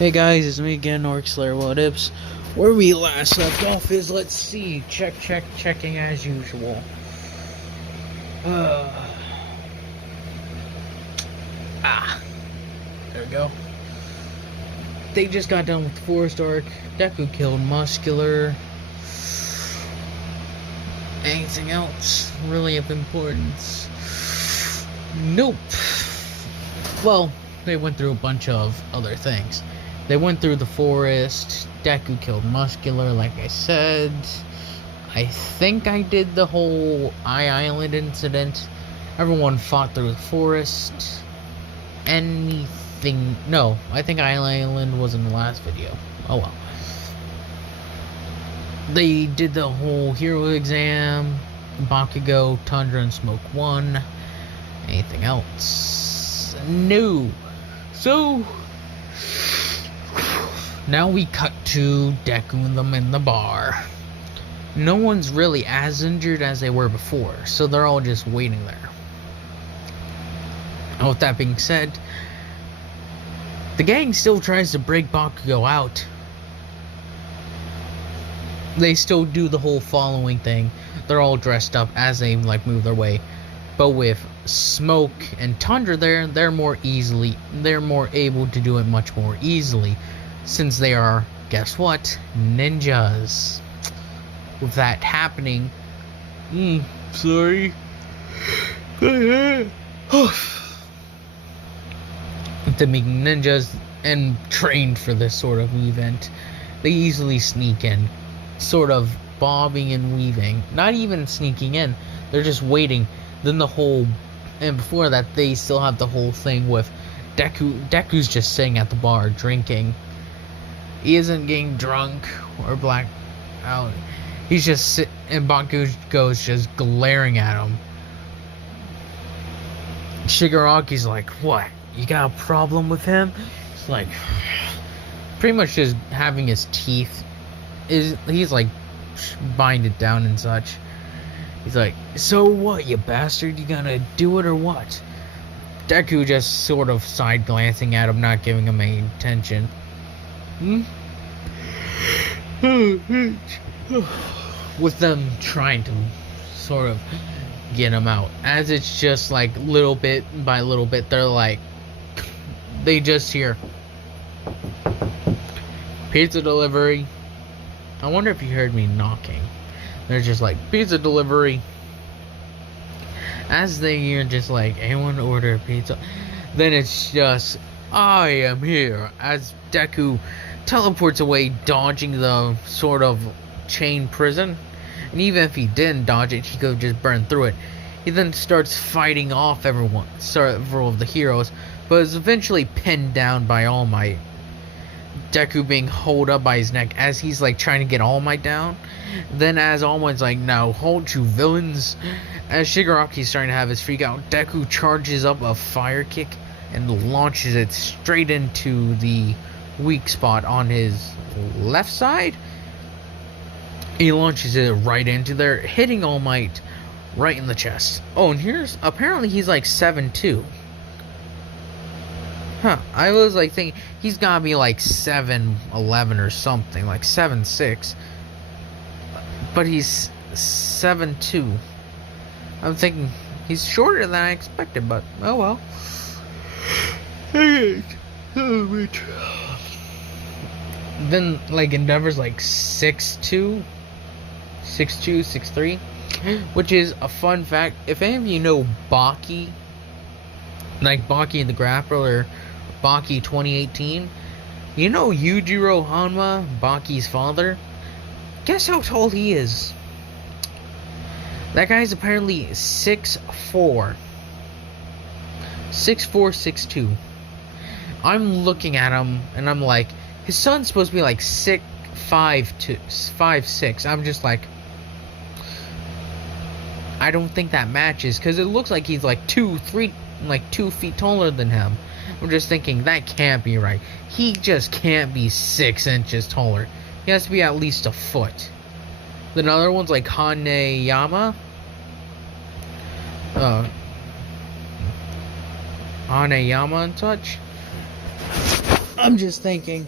Hey guys, it's me again, Orc Slayer What Ips. Where we last left off is, let's see, checking as usual. There we go. They just got done with the forest arc. Deku killed Muscular. Anything else really of importance? Nope. Well, they went through a bunch of other things. They went through the forest. Deku killed Muscular, like I said. I think I did the whole Island incident. Everyone fought through the forest. Anything? No, I think Island was in the last video. Oh well. They did the whole hero exam. Bakugo, Tundra and Smoke won. Anything else? No. So now we cut to Deku and them in the bar. No one's really as injured as they were before, so they're all just waiting there. And with that being said, the gang still tries to break Bakugo out. They still do the whole following thing. They're all dressed up as they move their way. But with Smoke and Tundra there, they're more able to do it much more easily, since they are, guess what, ninjas. With that happening, sorry. To make ninjas and trained for this sort of event, they easily sneak in, sort of bobbing and weaving. Not even sneaking in, they're just waiting. Then and before that, they still have the whole thing with Deku's just sitting at the bar drinking. He isn't getting drunk or black out. He's just and Bakugo's just glaring at him. Shigaraki's like, "What? You got a problem with him?" It's like, pretty much just having his teeth. He's like binded down and such. He's like, "So what, you bastard? You gonna do it or what?" Deku just sort of side glancing at him, not giving him any attention. With them trying to sort of get him out. As it's just like little bit by little bit, they just hear pizza delivery. I wonder if you heard me knocking. They're just like, pizza delivery. As they hear just like, anyone order pizza? Then it's just, I am here. As Deku teleports away, dodging the sort of chain prison. And even if he didn't dodge it, he could have just burned through it. He then starts fighting off several of the heroes, but is eventually pinned down by All Might. Deku being held up by his neck as he's like trying to get All Might down. Then as All Might's like, "Now hold you villains." As Shigaraki's starting to have his freak out, Deku charges up a fire kick and launches it straight into the weak spot on his left side. He launches it right into there, hitting All Might right in the chest. Oh, and apparently he's like 7'2". I was like thinking he's gotta be like 7'11" or something, like 7'6". But he's 7'2". I'm thinking he's shorter than I expected, but oh well. Then Endeavor's like 6'2", 6'3", which is a fun fact. If any of you know Baki, like Baki the Grappler or Baki 2018, you know Yujiro Hanma, Baki's father? Guess how tall he is? That guy's apparently 6'4". 6'4", 6'2". I'm looking at him and I'm like, his son's supposed to be like 6'5", 5'6". I'm just like, I don't think that matches, because it looks like he's like 2 feet taller than him. I'm just thinking that can't be right. He just can't be 6 inches taller. He has to be at least a foot. Then other ones like Hanayama. Hanayama and such. I'm just thinking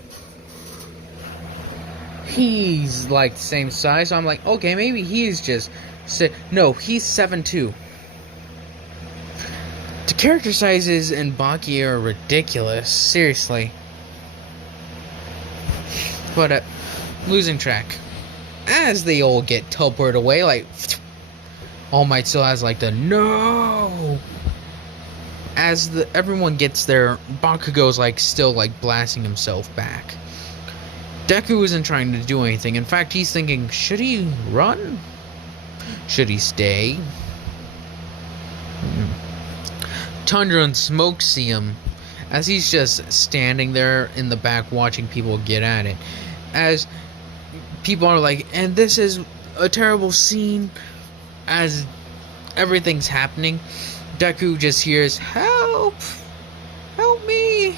he's like the same size, so I'm like, okay, maybe he's just no, he's 7'2". The character sizes in Baki are ridiculous, seriously. But losing track. As they all get teleported away, like All Might still has like the no. As everyone gets there, Bakugo's like still like blasting himself back. Deku isn't trying to do anything. In fact, he's thinking, should he run? Should he stay? Tundra and Smoke see him as he's just standing there in the back watching people get at it. As people are like, and this is a terrible scene. As everything's happening, Deku just hears, help! Help me!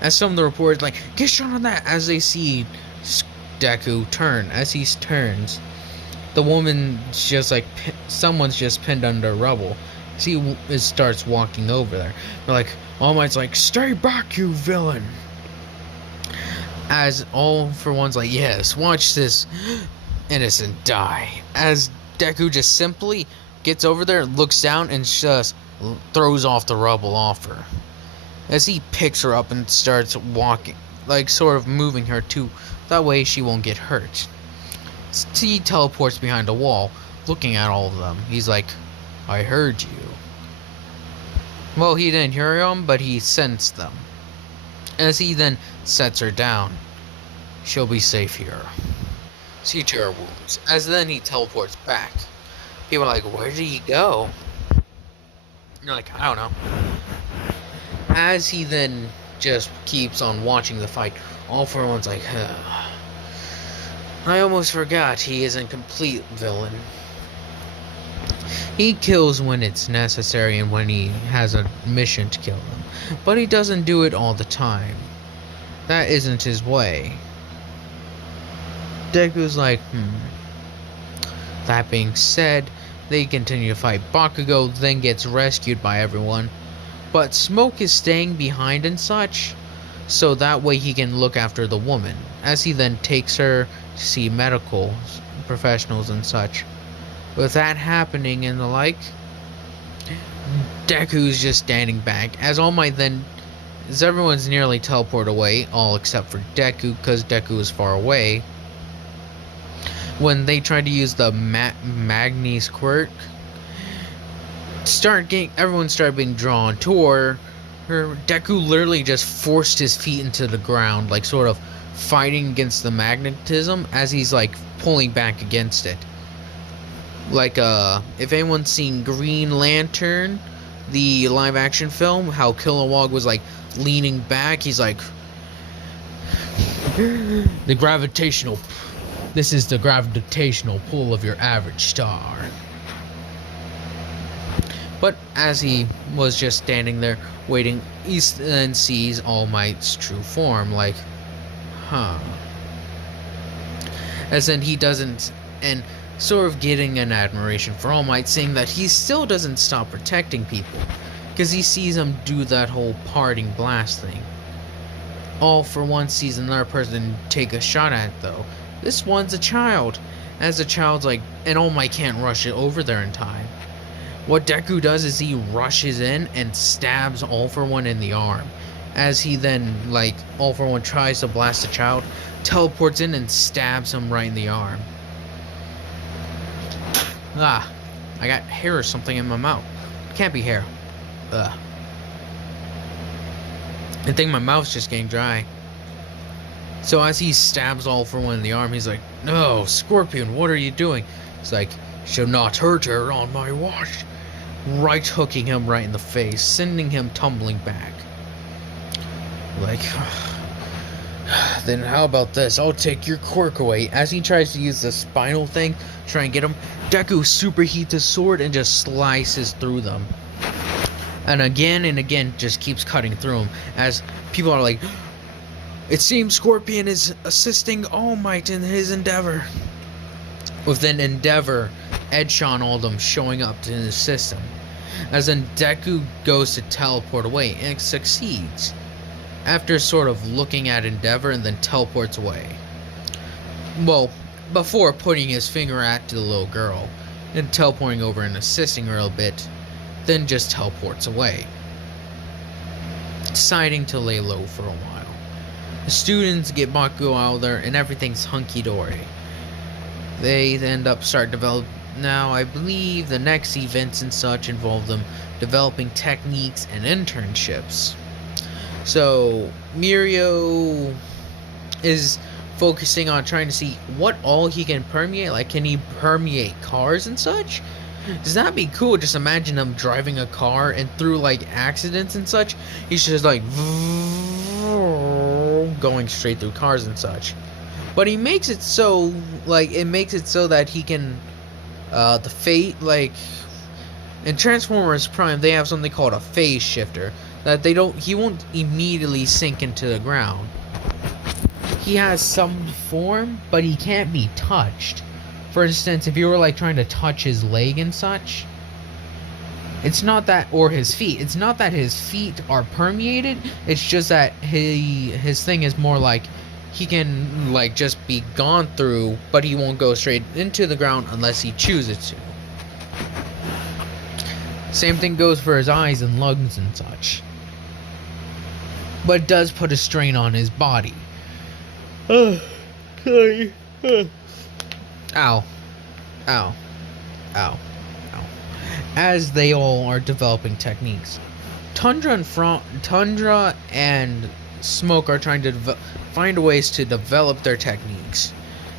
As some of the reporters like, get shot on that! As they see Deku turn. As he turns, the woman's just like, someone's just pinned under rubble. He starts walking over there. They're like, All Might's like, stay back, you villain! As All for One's like, yes, watch this innocent die. As Deku just simply gets over there, looks down, and just throws off the rubble off her. As he picks her up and starts walking, like sort of moving her too, that way she won't get hurt. He teleports behind a wall, looking at all of them. He's like, I heard you. Well, he didn't hear them, but he sensed them. As he then sets her down, she'll be safe here. See tear wounds. As then he teleports back. People are like, where did he go? You're like, I don't know. As he then just keeps on watching the fight, All for One's like, I almost forgot he isn't complete villain. He kills when it's necessary and when he has a mission to kill them, but he doesn't do it all the time. That isn't his way. Deku's like, That being said, they continue to fight. Bakugo then gets rescued by everyone, but Smoke is staying behind and such, so that way he can look after the woman, as he then takes her to see medical professionals and such. With that happening and the like, Deku's just standing back, as All Might then, as everyone's nearly teleported away, all except for Deku, because Deku is far away. When they tried to use the Magni's quirk, everyone started being drawn toward her. Deku literally just forced his feet into the ground, like sort of fighting against the magnetism as he's like pulling back against it. Like if anyone's seen Green Lantern, the live action film, how Kilowog was like leaning back, he's like, this is the gravitational pull of your average star. But as he was just standing there waiting, he then sees All Might's true form, like, as in he doesn't, and sort of getting an admiration for All Might, saying that he still doesn't stop protecting people, because he sees him do that whole parting blast thing. All for One sees another person take a shot at it, though. This one's a child. As the child's like, and All Might can't rush it over there in time. What Deku does is he rushes in and stabs All for One in the arm. As he then, like, All for One tries to blast the child, teleports in and stabs him right in the arm. I got hair or something in my mouth. Can't be hair. I think my mouth's just getting dry. So as he stabs All for One in the arm, he's like, no, Scorpion, what are you doing? He's like, shall not hurt her on my watch. Right hooking him right in the face, sending him tumbling back. Like, then how about this? I'll take your quirk away. As he tries to use the spinal thing, try and get him, Deku superheats his sword and just slices through them. And again, just keeps cutting through him. As people are like, it seems Scorpion is assisting All Might in his endeavor. Within Endeavor, Edshon Oldham showing up to his system. As then Deku goes to teleport away and succeeds. after sort of looking at Endeavor and then teleports away. Well, before putting his finger at the little girl and teleporting over and assisting her a bit, then just teleports away, deciding to lay low for a while. The students get Bakugo out there and everything's hunky-dory. They end up start develop. Now, I believe the next events and such involve them developing techniques and internships. So, Mirio is focusing on trying to see what all he can permeate. Like, can he permeate cars and such? Does that be cool? Just imagine him driving a car and through, like, accidents and such, he's just, like, going straight through cars and such. But he makes it so, like, that he can, the fate, like, in Transformers Prime, they have something called a phase shifter, that he won't immediately sink into the ground. He has some form, but he can't be touched. For instance, if you were, like, trying to touch his leg and such, it's not that, or his feet, it's not that his feet are permeated, it's just that his thing is more like, he can, like, just be gone through, but he won't go straight into the ground unless he chooses to. Same thing goes for his eyes and lungs and such. But it does put a strain on his body. Sorry. Ow. Ow. Ow. Ow. As they all are developing techniques. Tundra and Smoke are trying to find ways to develop their techniques.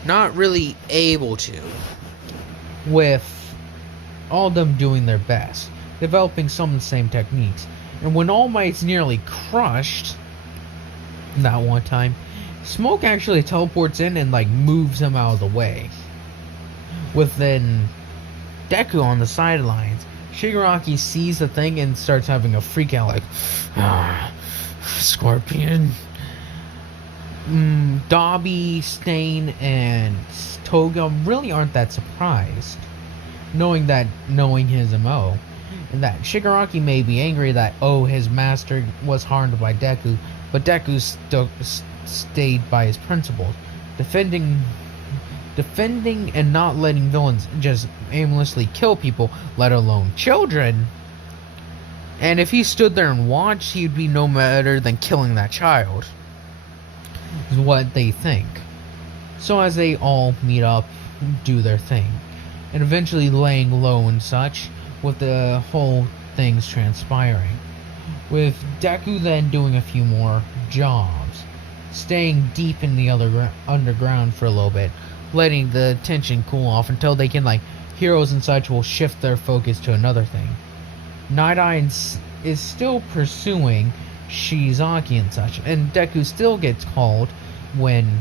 Not really able to. With all of them doing their best. Developing some of the same techniques. And when All Might's nearly crushed that one time, Smoke actually teleports in and, like, moves him out of the way. With then Deku on the sidelines. Shigaraki sees the thing and starts having a freak out, like, Scorpion. Dobby, Stain, and Toga really aren't that surprised, knowing his MO. And that Shigaraki may be angry that, his master was harmed by Deku, but Deku stayed by his principles, defending and not letting villains just aimlessly kill people, let alone children. And if he stood there and watched, he'd be no better than killing that child, is what they think. So as they all meet up, do their thing, and eventually laying low and such, with the whole things transpiring. With Deku then doing a few more jobs, staying deep in the underground for a little bit, letting the tension cool off until they can, like, heroes and such will shift their focus to another thing. Nighteye is still pursuing Shizaki and such, and Deku still gets called when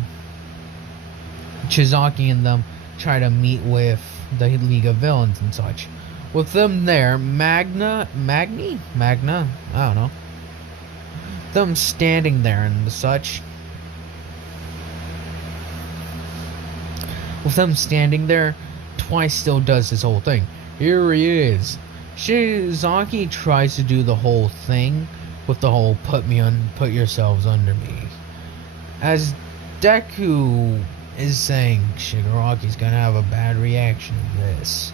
Shizaki and them try to meet with the League of Villains and such. With them there, Magna, I don't know. Them standing there and such. With them standing there, Twice still does his whole thing. Here he is. Shizaki tries to do the whole thing with the whole put yourselves under me. As Deku is saying, Shigaraki's gonna have a bad reaction to this.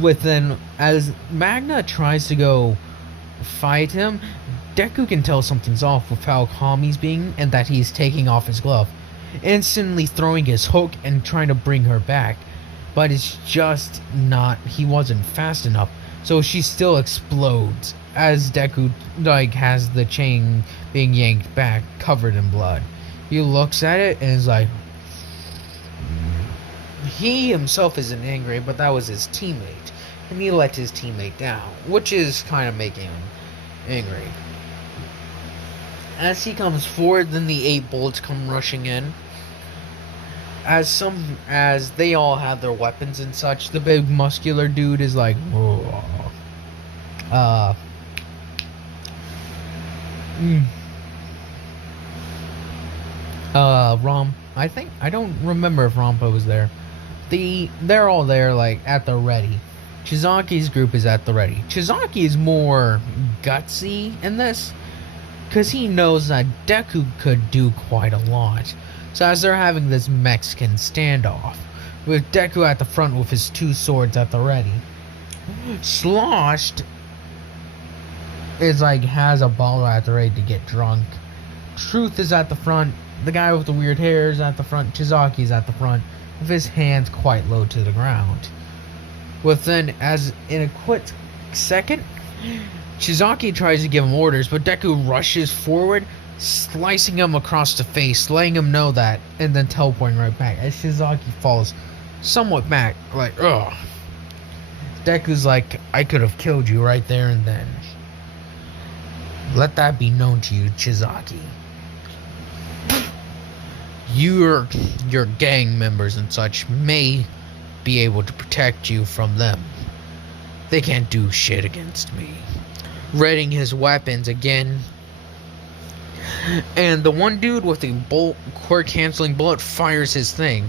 With then, as Magna tries to go fight him, Deku can tell something's off with how calm he's being and that he's taking off his glove, instantly throwing his hook and trying to bring her back, but it's just not, he wasn't fast enough, so she still explodes as Deku, like, has the chain being yanked back, covered in blood. He looks at it and is like, he himself isn't angry, but that was his teammate, and he let his teammate down, which is kind of making him angry. As he comes forward, then the 8 bullets come rushing in. As they all have their weapons and such, the big muscular dude is like, Rom, I don't remember if Rampa was there. They're all there, like, at the ready. Chizaki's group is at the ready. Chizaki is more gutsy in this, because he knows that Deku could do quite a lot. So as they're having this Mexican standoff, with Deku at the front with his 2 swords at the ready, Sloshed is like has a bottle at the ready to get drunk. Truth is at the front. The guy with the weird hair is at the front. Chizaki's at the front with his hands quite low to the ground. Within, as in a quick second, Chizaki tries to give him orders, but Deku rushes forward, slicing him across the face, letting him know that, and then teleporting right back. As Chizaki falls somewhat back, like, ugh. Deku's like, I could have killed you right there and then. Let that be known to you, Chizaki. Your gang members and such may be able to protect you from them. They can't do shit against me. Readying his weapons again. And the one dude with the quirk canceling bullet fires his thing.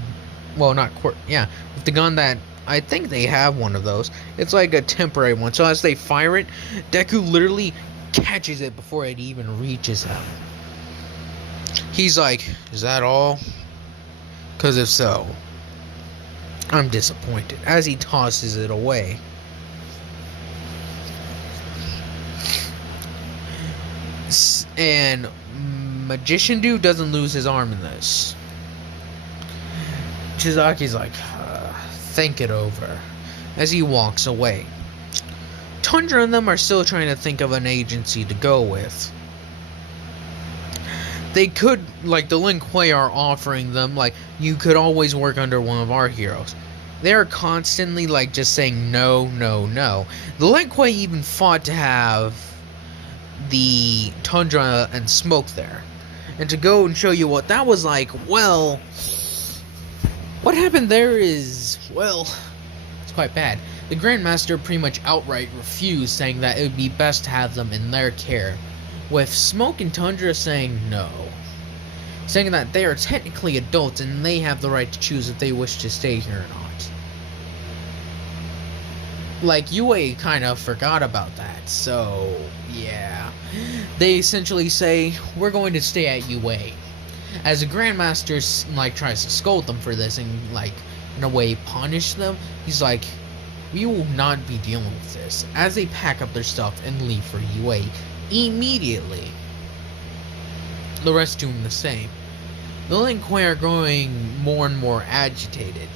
Well, not quirk, yeah. With the gun that, I think they have one of those. It's like a temporary one. So as they fire it, Deku literally catches it before it even reaches him. He's like, is that all? Because if so, I'm disappointed. As he tosses it away. And Magician Dude doesn't lose his arm in this. Chizaki's like, think it over. As he walks away. Tundra and them are still trying to think of an agency to go with. They could, like the Lin Kuei are offering them, like, you could always work under one of our heroes. They're constantly, like, just saying no, no, no. The Lin Kuei even fought to have the Tundra and Smoke there. And to go and show you what that was like, well, what happened there is, well, it's quite bad. The Grandmaster pretty much outright refused, saying that it would be best to have them in their care, with Smoke and Tundra saying no. Saying that they are technically adults and they have the right to choose if they wish to stay here or not. Like, UA kind of forgot about that, so yeah. They essentially say, we're going to stay at UA. As the Grandmaster, like, tries to scold them for this and, like, in a way punish them, he's like, we will not be dealing with this. As they pack up their stuff and leave for UA immediately. The rest doing the same. The Lin Kuei are growing more and more agitated.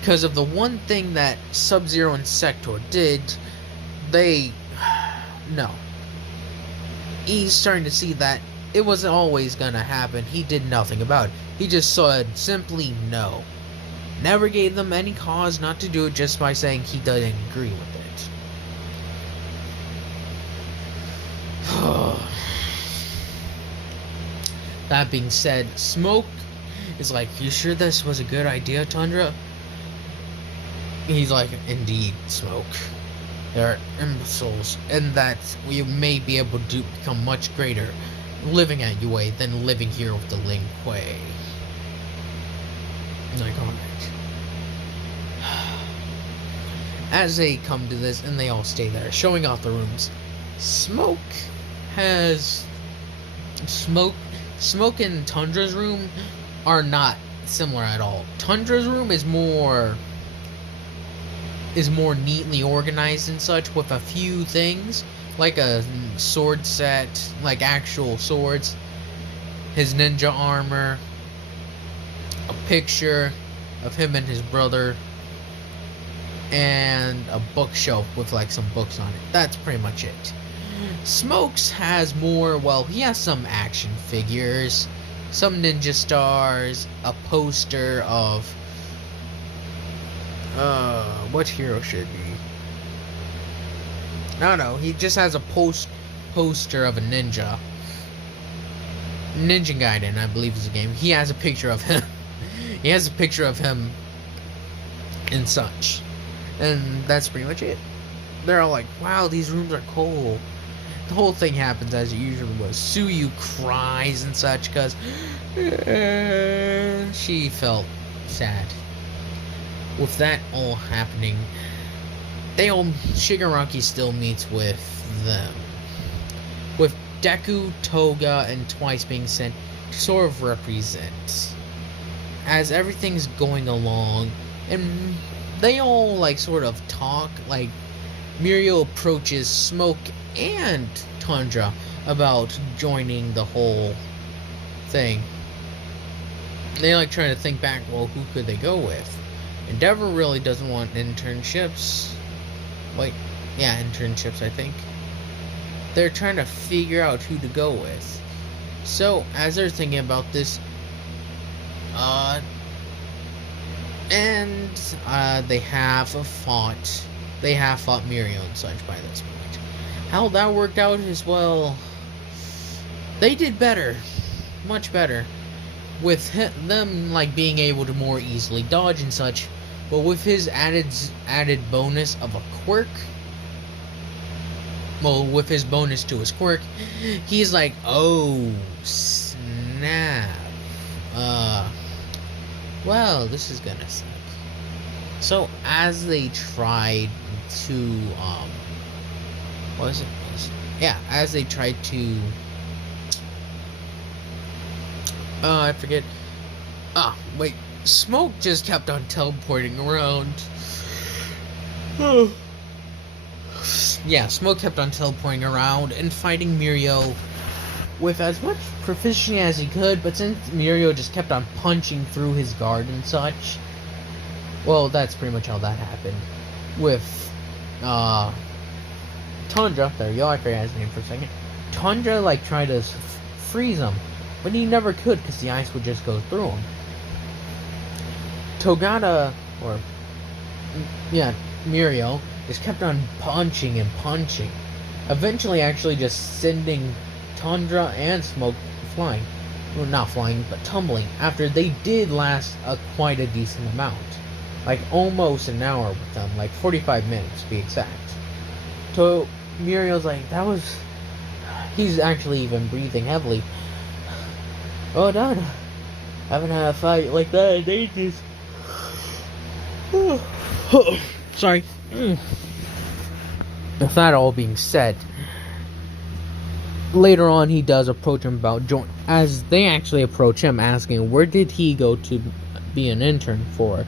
Because of the one thing that Sub-Zero and Sector did, they... no. He's starting to see that it wasn't always gonna happen. He did nothing about it. He just said simply no. Never gave them any cause not to do it just by saying he doesn't agree with it. That being said, Smoke is like, you sure this was a good idea, Tundra? He's like, indeed, Smoke. There are imbeciles, and that we may be able to become much greater living at UA than living here with the Lin Kuei. Like, alright. As they come to this, and they all stay there, showing off the rooms. Smoke and Tundra's room are not similar at all. Tundra's room is more neatly organized and such, with a few things, like a sword set, like actual swords, his ninja armor, a picture of him and his brother, and a bookshelf with like some books on it. That's pretty much it. Smokes has more, well, he has some action figures, some ninja stars, a poster of what hero should he? No, he just has a poster of a ninja. Ninja Gaiden, I believe is the game. He has a picture of him. He has a picture of him and such. And that's pretty much it. They're all like, wow, these rooms are cool. The whole thing happens as it usually was. Suyu cries and such because she felt sad. With that all happening, Shigaraki still meets with them, with Deku, Toga, and Twice being sent to sort of represent as everything's going along, and they all like sort of talk. Like Mirio approaches Smoke and Tundra about joining the whole thing. They like trying to think back, well, who could they go with? Endeavor really doesn't want internships. Wait, yeah, internships, I think. They're trying to figure out who to go with. So, as they're thinking about this, they have fought Mirio and such by this point. How that worked out is, well, they did better. Much better. With them, like, being able to more easily dodge and such. But with his added bonus of a quirk, well, with his bonus to his quirk, he's like, oh, snap. Well, this is gonna suck. So, as they tried to, what was it? Yeah, as they tried to, I forget. Wait, Smoke just kept on teleporting around. Yeah, Smoke kept on teleporting around and fighting Mirio with as much proficiency as he could, but since Mirio just kept on punching through his guard and such, well, that's pretty much how that happened. With, Tundra, there you go, I forgot his name for a second. Tundra, like, tried to freeze him, but he never could because the ice would just go through him. Mirio just kept on punching and punching, eventually actually just sending Tundra and Smoke flying. Well, not flying, but tumbling, after they did last quite a decent amount. Like, almost an hour with them, like 45 minutes to be exact. So, Mirio's like, he's actually even breathing heavily. Oh, Dad, haven't had a fight like that in ages. Sorry. With that all being said, later on he does approach him about as they actually approach him asking where did he go to be an intern for,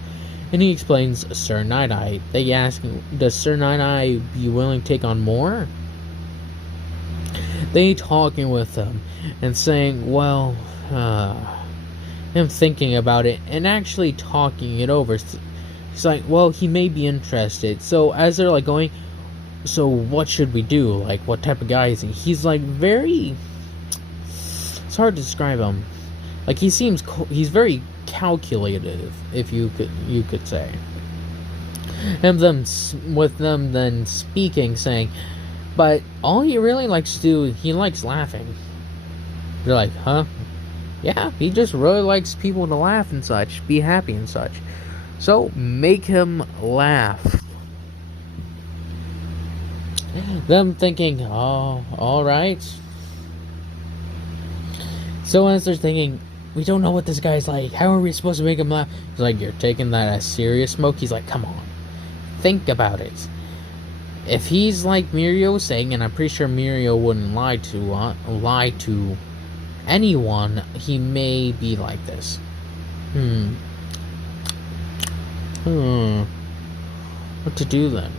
and he explains Sir Nighteye. They ask, does Sir Nighteye be willing to take on more? They talking with him and saying, well, him thinking about it and actually talking it over. He's like, well, he may be interested. So as they're like going, so what should we do? Like, what type of guy is he? He's like very, it's hard to describe him. Like, he's very calculative, if you could say. And with them then speaking, saying, but all he really likes to do, he likes laughing. They're like, huh? Yeah, he just really likes people to laugh and such, be happy and such. So, make him laugh. Them thinking, oh, alright. So as they're thinking, we don't know what this guy's like, how are we supposed to make him laugh? He's like, you're taking that as serious, Smoke? He's like, come on, think about it. If he's like Mirio was saying, and I'm pretty sure Mirio wouldn't lie to anyone, he may be like this. What to do then?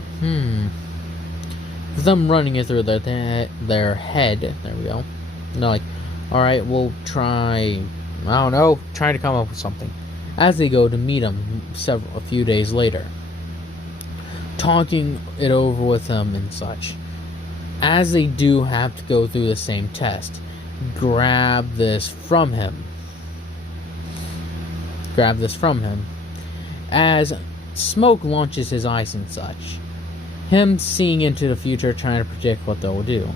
Them running it through their head. There we go. And they're like, alright, we'll try to come up with something. As they go to meet him a few days later, talking it over with him and such. As they do have to go through the same test, grab this from him. As Smoke launches his ice and such. Him seeing into the future, trying to predict what they'll do.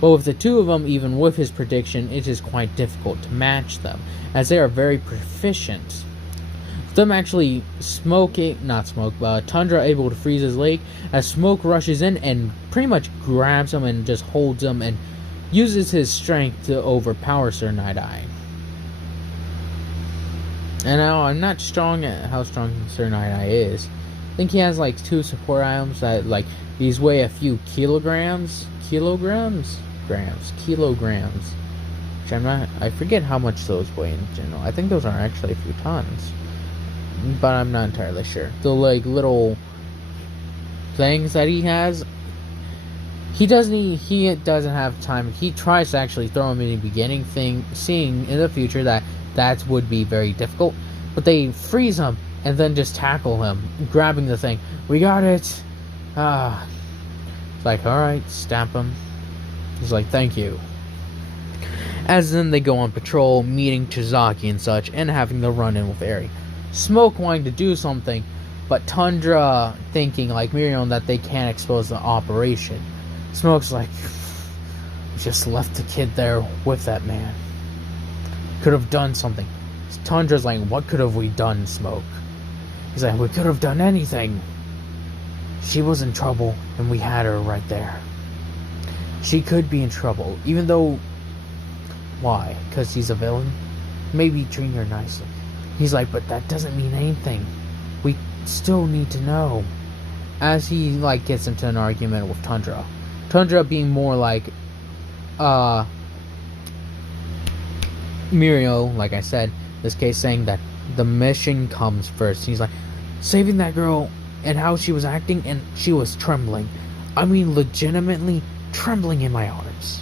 But with the two of them, even with his prediction, it is quite difficult to match them, as they are very proficient. Them actually Tundra able to freeze his leg, as Smoke rushes in and pretty much grabs him and just holds him and uses his strength to overpower Sir Nighteye. And now I'm not strong at how strong Sir Nighteye is, I think he has like 2 support items that like these weigh a few kilograms. Which I forget how much those weigh in general. I think those are actually a few tons, but I'm not entirely sure. The like little things that he has, he doesn't have time. He tries to actually throw him in the beginning thing, seeing in the future that would be very difficult, but they freeze him and then just tackle him, grabbing the thing. We got it. It's like, alright, stamp him. He's like, thank you. As then they go on patrol, meeting Chizaki and such, and having the run-in with Eri. Smoke wanting to do something, but Tundra thinking, like Miriam, that they can't expose the operation. Smoke's like, just left the kid there with that man. Could have done something. Tundra's like, what could have we done, Smoke? He's like, we could have done anything. She was in trouble, and we had her right there. She could be in trouble, even though... Why? Because she's a villain? Maybe treat her nicely. He's like, but that doesn't mean anything. We still need to know. As he, like, gets into an argument with Tundra. Tundra being more like, Mirio, like I said, in this case saying that the mission comes first. He's like, saving that girl and how she was acting, and she was trembling. I mean, legitimately trembling in my arms.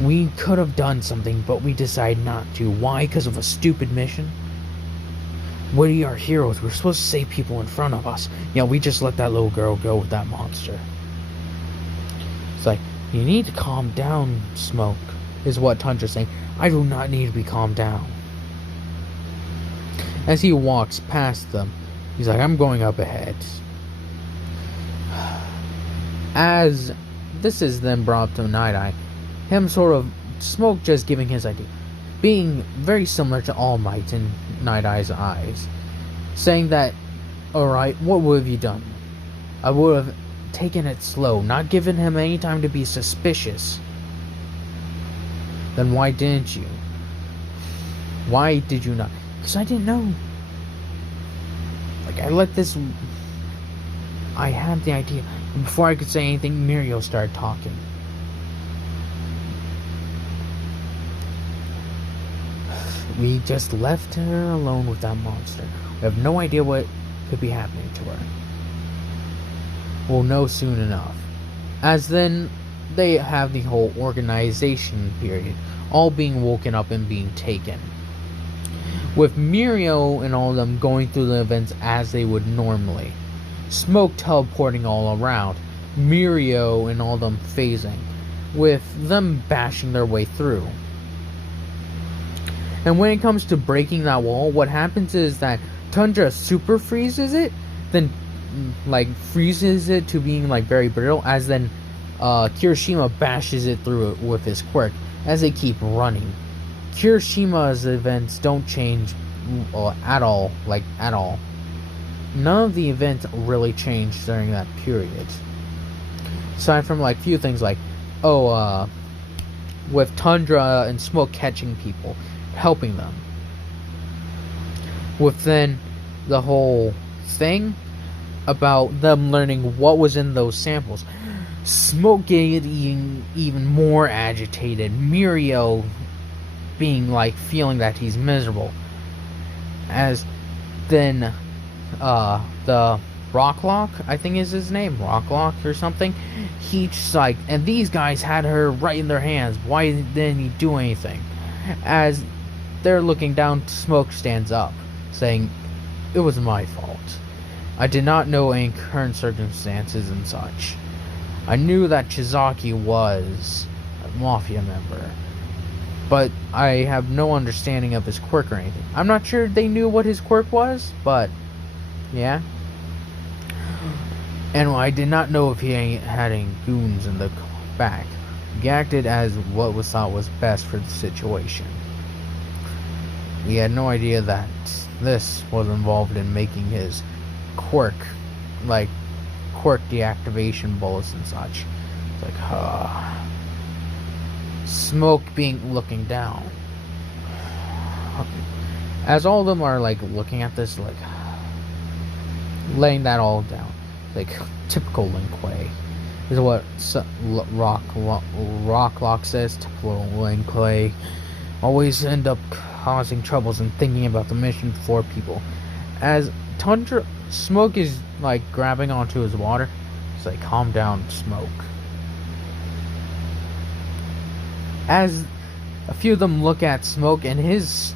We could have done something, but we decided not to. Why? Because of a stupid mission? We are heroes. We're supposed to save people in front of us. Yeah, we just let that little girl go with that monster. It's like, you need to calm down, Smoke, is what Tundra's saying. I do not need to be calmed down. As he walks past them, he's like, I'm going up ahead. As this is then brought up to Nighteye, him sort of, Smoke just giving his idea, being very similar to All Might in Night-Eye's eyes, saying that, alright, what would have you done? I would have taken it slow, not given him any time to be suspicious. Then why didn't you? Why did you not? Because I didn't know. Like, I had the idea. And before I could say anything, Mirio started talking. We just left her alone with that monster. We have no idea what could be happening to her. We'll know soon enough. As then, they have the whole organization period, all being woken up and being taken. With Mirio and all of them going through the events as they would normally. Smoke teleporting all around. Mirio and all of them phasing. With them bashing their way through. And when it comes to breaking that wall, what happens is that Tundra super freezes it, then like freezes it to being like very brittle, as then Kirishima bashes it through it with his quirk as they keep running. Kirishima's events don't change at all, like at all. None of the events really changed during that period. Aside from like few things like, with Tundra and Smoke catching people, helping them. With then the whole thing about them learning what was in those samples. Smoke getting even more agitated. Mirio being like feeling that he's miserable. As then the Rocklock, I think is his name, Rocklock or something. He just like, and these guys had her right in their hands. Why didn't he do anything? As they're looking down, Smoke stands up, saying, it was my fault. I did not know any current circumstances and such. I knew that Chizaki was a mafia member, but I have no understanding of his quirk or anything. I'm not sure they knew what his quirk was, but yeah. And I did not know if he had any goons in the back. He acted as what was thought was best for the situation. We had no idea that this was involved in making his quirk deactivation bullets and such. It's like, Smoke looking down. As all of them are like looking at this, like, laying that all down. Like, typical Lin Kuei is what Rocklock says. Typical Lin Kuei always end up causing troubles and thinking about the mission for people. As Tundra Smoke is like grabbing onto his water, it's like, calm down, Smoke. As a few of them look at Smoke, and his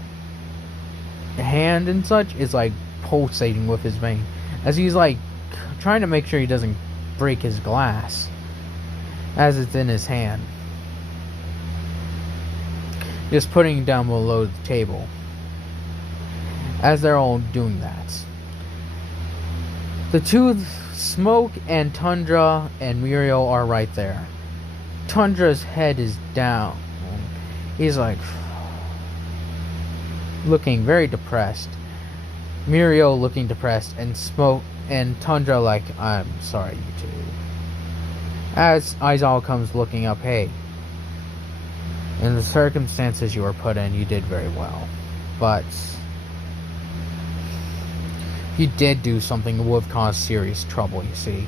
hand and such is like pulsating with his vein, as he's like trying to make sure he doesn't break his glass as it's in his hand, just putting it down below the table. As they're all doing that, the two, Smoke and Tundra and Muriel, are right there. Tundra's head is down. He's like looking very depressed. Muriel looking depressed, and Smoke and Tundra like, I'm sorry, you two. As Aizawa comes looking up, hey, in the circumstances you were put in, you did very well. But you did do something that would have caused serious trouble, you see.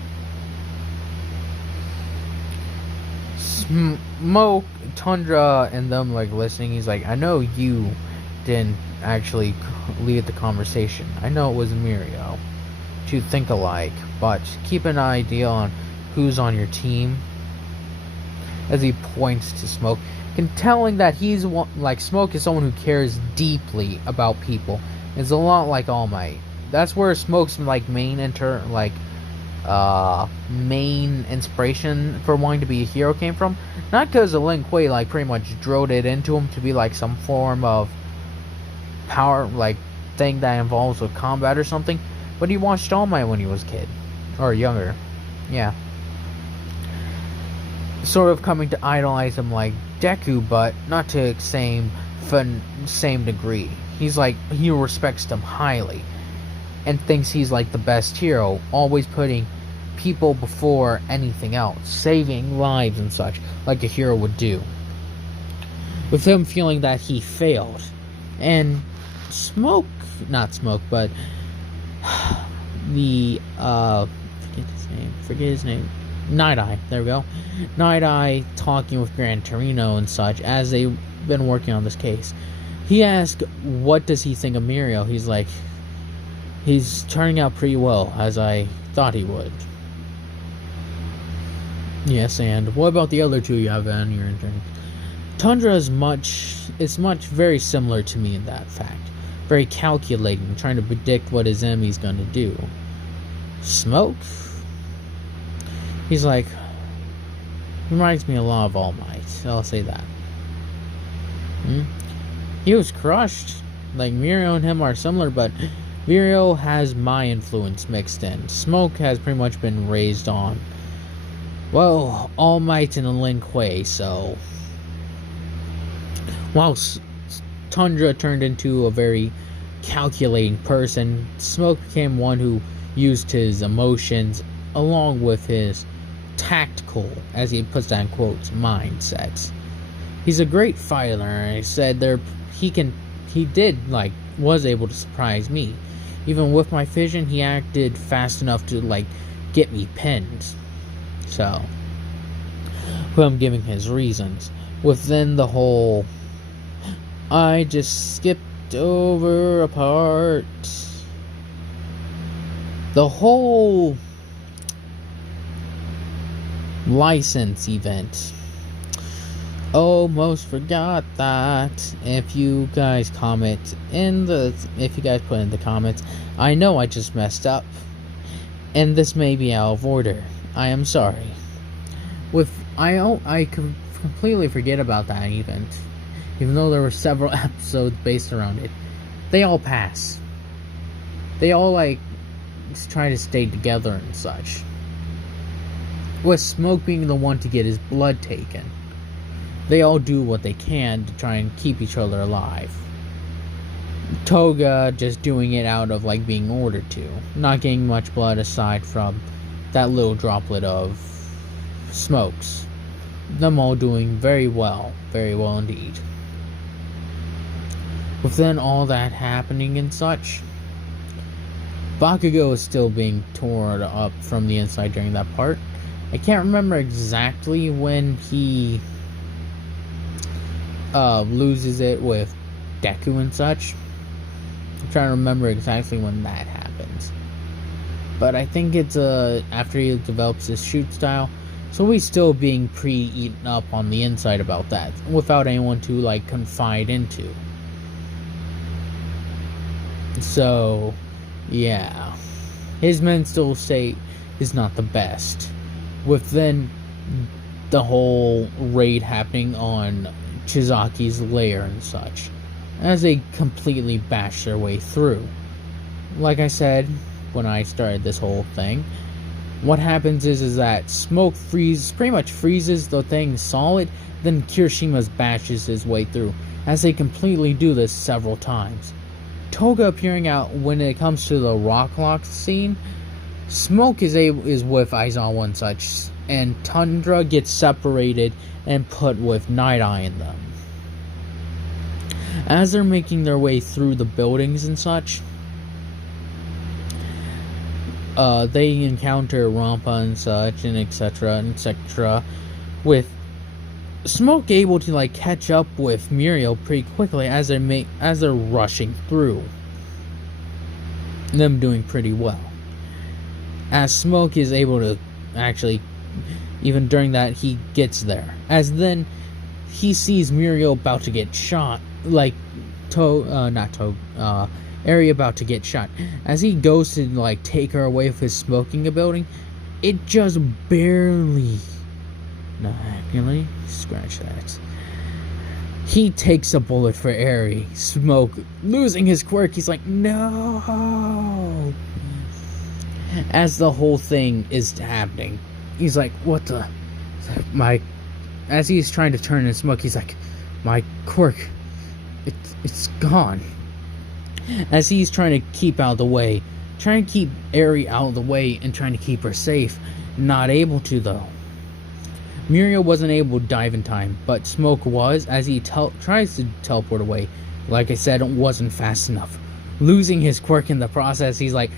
Smoke, Tundra, and them like listening. He's like, I know you didn't actually lead the conversation. I know it was Muriel. To think alike, but keep an idea on who's on your team. As he points to Smoke, and telling that he's one, like Smoke is someone who cares deeply about people. It's a lot like All Might. That's where Smoke's like main inspiration for wanting to be a hero came from. Not because of Lin Kuei like pretty much drilled it into him to be like some form of power like thing that involves with combat or something. But he watched All Might when he was a kid. Or younger. Yeah. Sort of coming to idolize him like Deku, but not to same degree. He's like, he respects them highly. And thinks he's like the best hero. Always putting people before anything else. Saving lives and such. Like a hero would do. With him feeling that he failed. And not Smoke, but the forget his name, Nighteye, there we go. Nighteye talking with Gran Torino and such as they've been working on this case. He asked, what does he think of Muriel? He's like, he's turning out pretty well, as I thought he would. Yes, and what about the other two you have on your intern? Tundra is very similar to me in that fact. Very calculating, trying to predict what his enemy's gonna do. Smoke? He's like, reminds me a lot of All Might, I'll say that. He was crushed. Like, Muriel and him are similar, but Muriel has my influence mixed in. Smoke has pretty much been raised on, well, All Might and Lin Kuei, so while Tundra turned into a very calculating person, Smoke became one who used his emotions along with his tactical, as he puts that in quotes, mindsets. He's a great fighter, and I said was able to surprise me. Even with my fission, he acted fast enough to like get me pinned. So, who I'm giving his reasons. Within the whole, I just skipped over a part. The whole license event. Almost forgot that. If you guys put in the comments, I know I just messed up. And this may be out of order. I am sorry. I completely forget about that event. Even though there were several episodes based around it. They all pass. They all just try to stay together and such. With Smoke being the one to get his blood taken. They all do what they can to try and keep each other alive. Toga just doing it out of being ordered to. Not getting much blood aside from that little droplet of Smoke's. Them all doing very well indeed. Within all that happening and such, Bakugo is still being torn up from the inside during that part. I can't remember exactly when he loses it with Deku and such. I'm trying to remember exactly when that happens. But I think it's after he develops his shoot style. So he's still being pre-eaten up on the inside about that, without anyone to like confide into. So, yeah. His mental state is not the best. With then the whole raid happening on Chizaki's lair and such, as they completely bash their way through. Like I said when I started this whole thing, what happens is that Smoke pretty much freezes the thing solid, then Kirishima's bashes his way through, as they completely do this several times. Toga appearing out when it comes to the rock lock scene. Smoke is with Aizawa and such, and Tundra gets separated and put with Nighteye in them. As they're making their way through the buildings and such, they encounter Rampa and such, and etc., with Smoke able to like catch up with Muriel pretty quickly as they're rushing through. Them doing pretty well. As Smoke is able to actually, even during that, he gets there. As then he sees Muriel about to get shot, like Eri about to get shot. As he goes to like take her away with his smoking ability, it just barely. No, actually, scratch that. He takes a bullet for Eri. Smoke losing his quirk. He's like, no. As the whole thing is happening, he's like, what the? As he's trying to turn and smoke, he's like, my quirk, it's gone. As he's trying to keep out of the way, trying to keep Eri out of the way and trying to keep her safe, not able to though. Muriel wasn't able to dive in time, but Smoke was, as he tries to teleport away. Like I said, it wasn't fast enough. Losing his quirk in the process, he's like,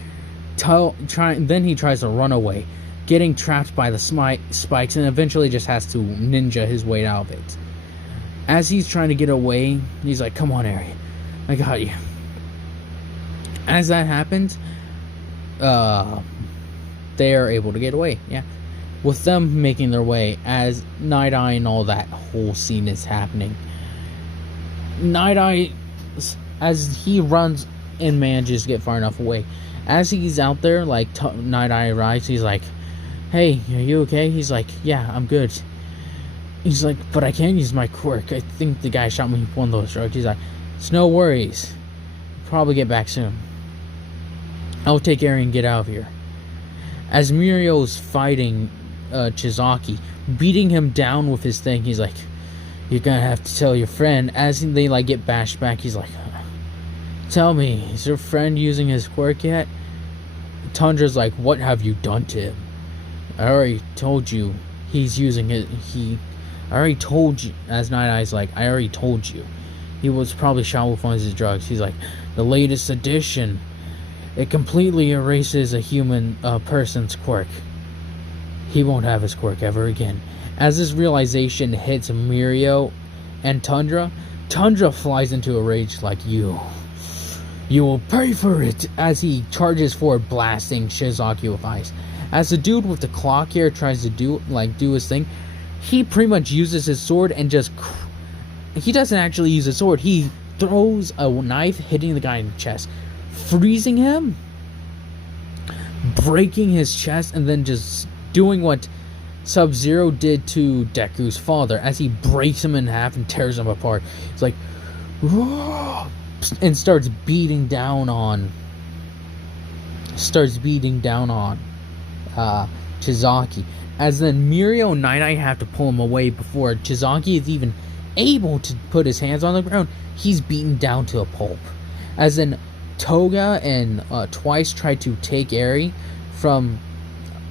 then he tries to run away, getting trapped by the spikes, and eventually just has to ninja his way out of it. As he's trying to get away, he's like, come on, Eri, I got you. As that happens, they are able to get away, yeah. With them making their way, as Nighteye and all that whole scene is happening. Nighteye, as he runs and manages to get far enough away, as he's out there, like, Nighteye arrives, he's like, hey, are you okay? He's like, yeah, I'm good. He's like, but I can't use my quirk. I think the guy shot me with one of those drugs. He's like, it's no worries. Probably get back soon. I'll take Eri and get out of here. As Muriel's fighting Chizaki, beating him down with his thing, he's like, you're gonna have to tell your friend. As they like get bashed back, he's like, tell me, is your friend using his quirk yet? Tundra's like, what have you done to him? I already told you he's using it. I already told you. As Night-Eye's like, I already told you. He was probably shot with one of his drugs. He's like, the latest edition. It completely erases a human person's quirk. He won't have his quirk ever again. As this realization hits Muriel and Tundra, Tundra flies into a rage like, you will pay for it, as he charges forward, blasting Shizaki with ice. As the dude with the clock here tries to do his thing, he pretty much uses his sword and just... He doesn't actually use a sword. He throws a knife, hitting the guy in the chest, freezing him, breaking his chest, and then just doing what Sub-Zero did to Deku's father, as he breaks him in half and tears him apart. It's like, whoa, and starts beating down on Chizaki. As then Muriel and Nighteye have to pull him away before Chizaki is even able to put his hands on the ground. He's beaten down to a pulp. As then Toga and Twice try to take Eri from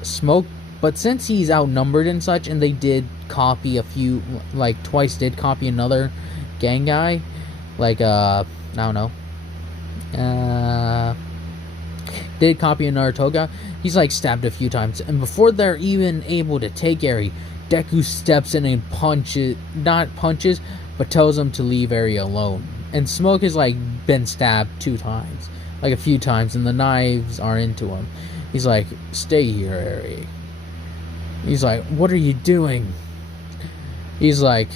Smoke, but since he's outnumbered and such, and they did copy a few, like Twice did copy another gang guy, like I don't know, did copy a Narutoga, he's like stabbed a few times. And before they're even able to take Eri, Deku steps in and not punches, but tells him to leave Eri alone. And Smoke has like been stabbed 2 times, like a few times, and the knives are into him. He's like, stay here, Eri. He's like, what are you doing? He's like,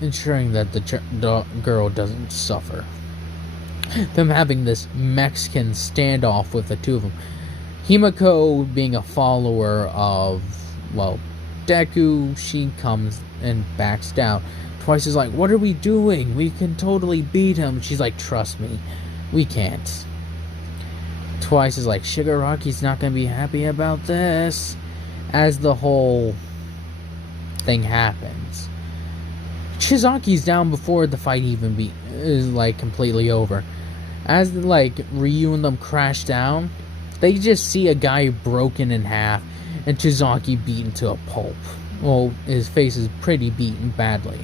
ensuring that the girl doesn't suffer. Them having this Mexican standoff with the 2 of them. Himiko, being a follower of, well, Deku, she comes and backs down. Twice is like, what are we doing? We can totally beat him. She's like, trust me, we can't. Twice is like, Shigaraki's not gonna be happy about this. As the whole thing happens, Chizaki's down before the fight even is like completely over. As like Ryu and them crash down, they just see a guy broken in half and Chizaki beaten to a pulp. Well, his face is pretty beaten badly.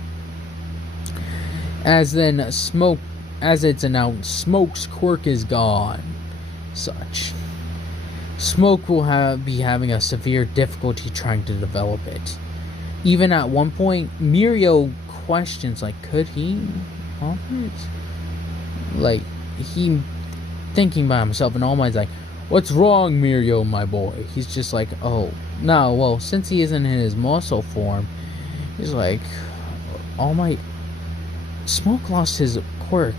As then Smoke, as it's announced, Smoke's quirk is gone. Such. Smoke will be having a severe difficulty trying to develop it. Even at one point, Mirio questions, like, could he pump it? Like, he thinking by himself, and All Might's like, what's wrong, Mirio, my boy? He's just like, oh, no, well, since he isn't in his muscle form, he's like, All Might, Smoke lost his quirk.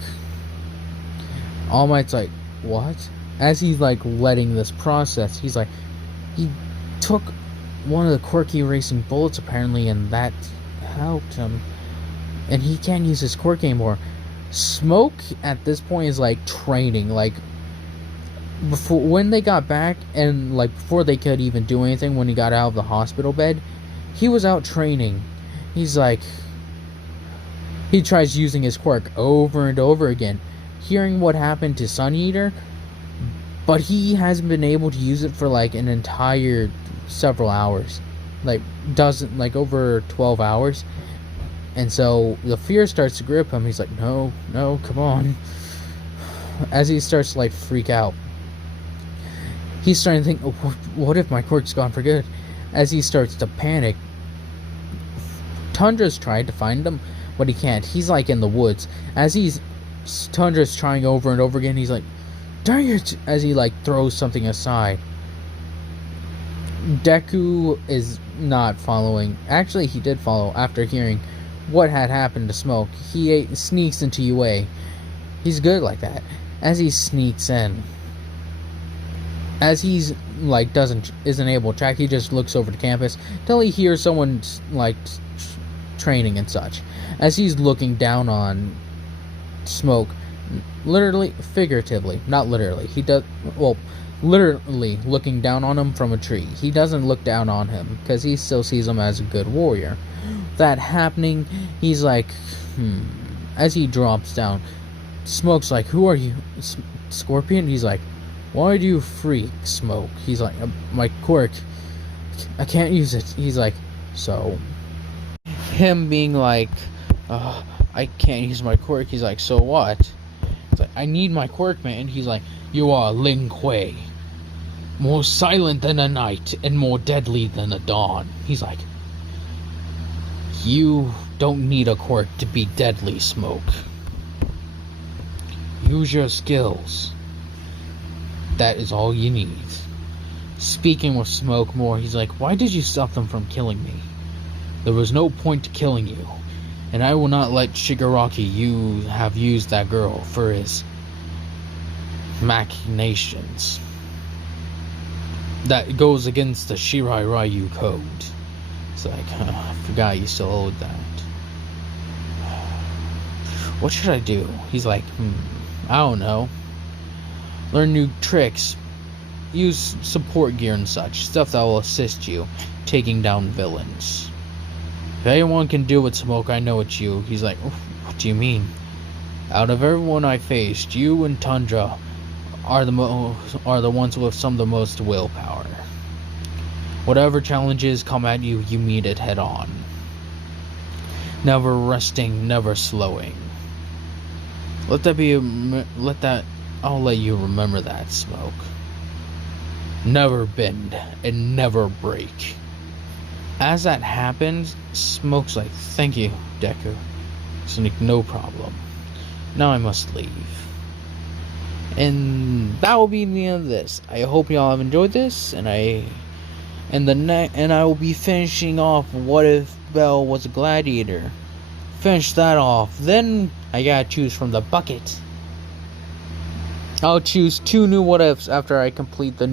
All Might's like, what? As he's like letting this process, he's like, he took one of the quirky erasing bullets apparently, and that helped him, and he can't use his quirk anymore. Smoke at this point is like training, like before, when they got back, and like before they could even do anything, when he got out of the hospital bed, he was out training. He's like, he tries using his quirk over and over again, hearing what happened to Sun Eater, but he hasn't been able to use it for like an entire several hours, like over 12 hours. And so the fear starts to grip him. He's like, no, come on. As he starts to like freak out, he's starting to think, oh, what if my quirk's gone for good? As he starts to panic, Tundra's tried to find him, but he can't. He's like in the woods. As Tundra's trying over and over again, he's like, dang it! As he like throws something aside. Deku is not following. Actually, he did follow after hearing what had happened to Smoke. He sneaks into UA. He's good like that. As he sneaks in, as he's like isn't able to track, he just looks over to campus till he hears someone like training and such. As he's looking down on Smoke, literally, figuratively, not literally, literally looking down on him from a tree. He doesn't look down on him because he still sees him as a good warrior. That happening, he's like, As he drops down, Smoke's like, who are you, Scorpion? He's like, why do you freak, Smoke? He's like, my quirk, I can't use it. He's like, so him being like, I can't use my quirk. He's like, so what? It's like, I need my quirk, man. He's like, you are Ling Kuei, more silent than a night and more deadly than a dawn. He's like, you don't need a quirk to be deadly, Smoke. Use your skills. That is all you need. Speaking with Smoke more, he's like, why did you stop them from killing me? There was no point to killing you, and I will not let Shigaraki have used that girl for his machinations. That goes against the Shirai Ryu code. It's like, I forgot you still owed that. What should I do? He's like, I don't know. Learn new tricks. Use support gear and such. Stuff that will assist you taking down villains. If anyone can do it, Smoke, I know it's you. He's like, what do you mean? Out of everyone I faced, you and Tundra are the ones with some of the most willpower. Whatever challenges come at you, you meet it head on. Never resting, never slowing. I'll let you remember that, Smoke. Never bend and never break. As that happens, Smoke's like, thank you, Deku. Sonic, no problem. Now I must leave. And that will be the end of this. I hope y'all have enjoyed this, and I will be finishing off What If Bell Was a Gladiator. Finish that off. Then I gotta choose from the bucket. I'll choose 2 new what ifs after I complete the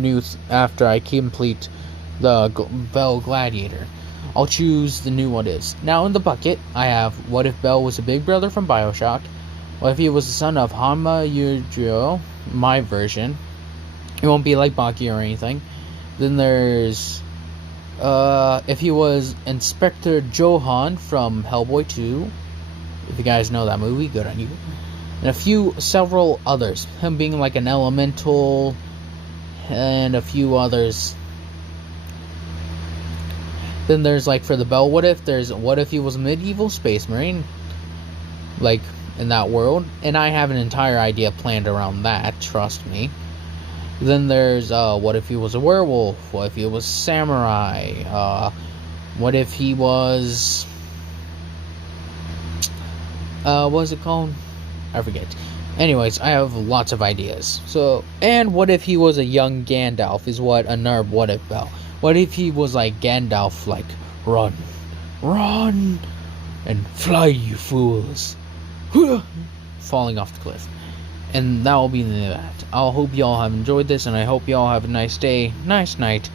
Bell Gladiator. I'll choose the new what ifs. Now in the bucket, I have what if Bell was a big brother from BioShock? What if he was the son of Hanma Yujiro, my version? It won't be like Baki or anything. Then there's if he was Inspector Johan from Hellboy 2. If you guys know that movie, good on you. And several others. Him being like an elemental, and a few others. Then there's like for the Bell what if, there's what if he was a medieval space marine, like in that world, and I have an entire idea planned around that, trust me. Then there's what if he was a werewolf, what if he was samurai, what if he was what's it called? I forget. Anyways, I have lots of ideas. So, and what if he was a young Gandalf is what another what if Bell. What if he was like Gandalf, like, run, and fly, you fools, falling off the cliff. And that will be the end of that. I hope y'all have enjoyed this, and I hope y'all have a nice day, nice night,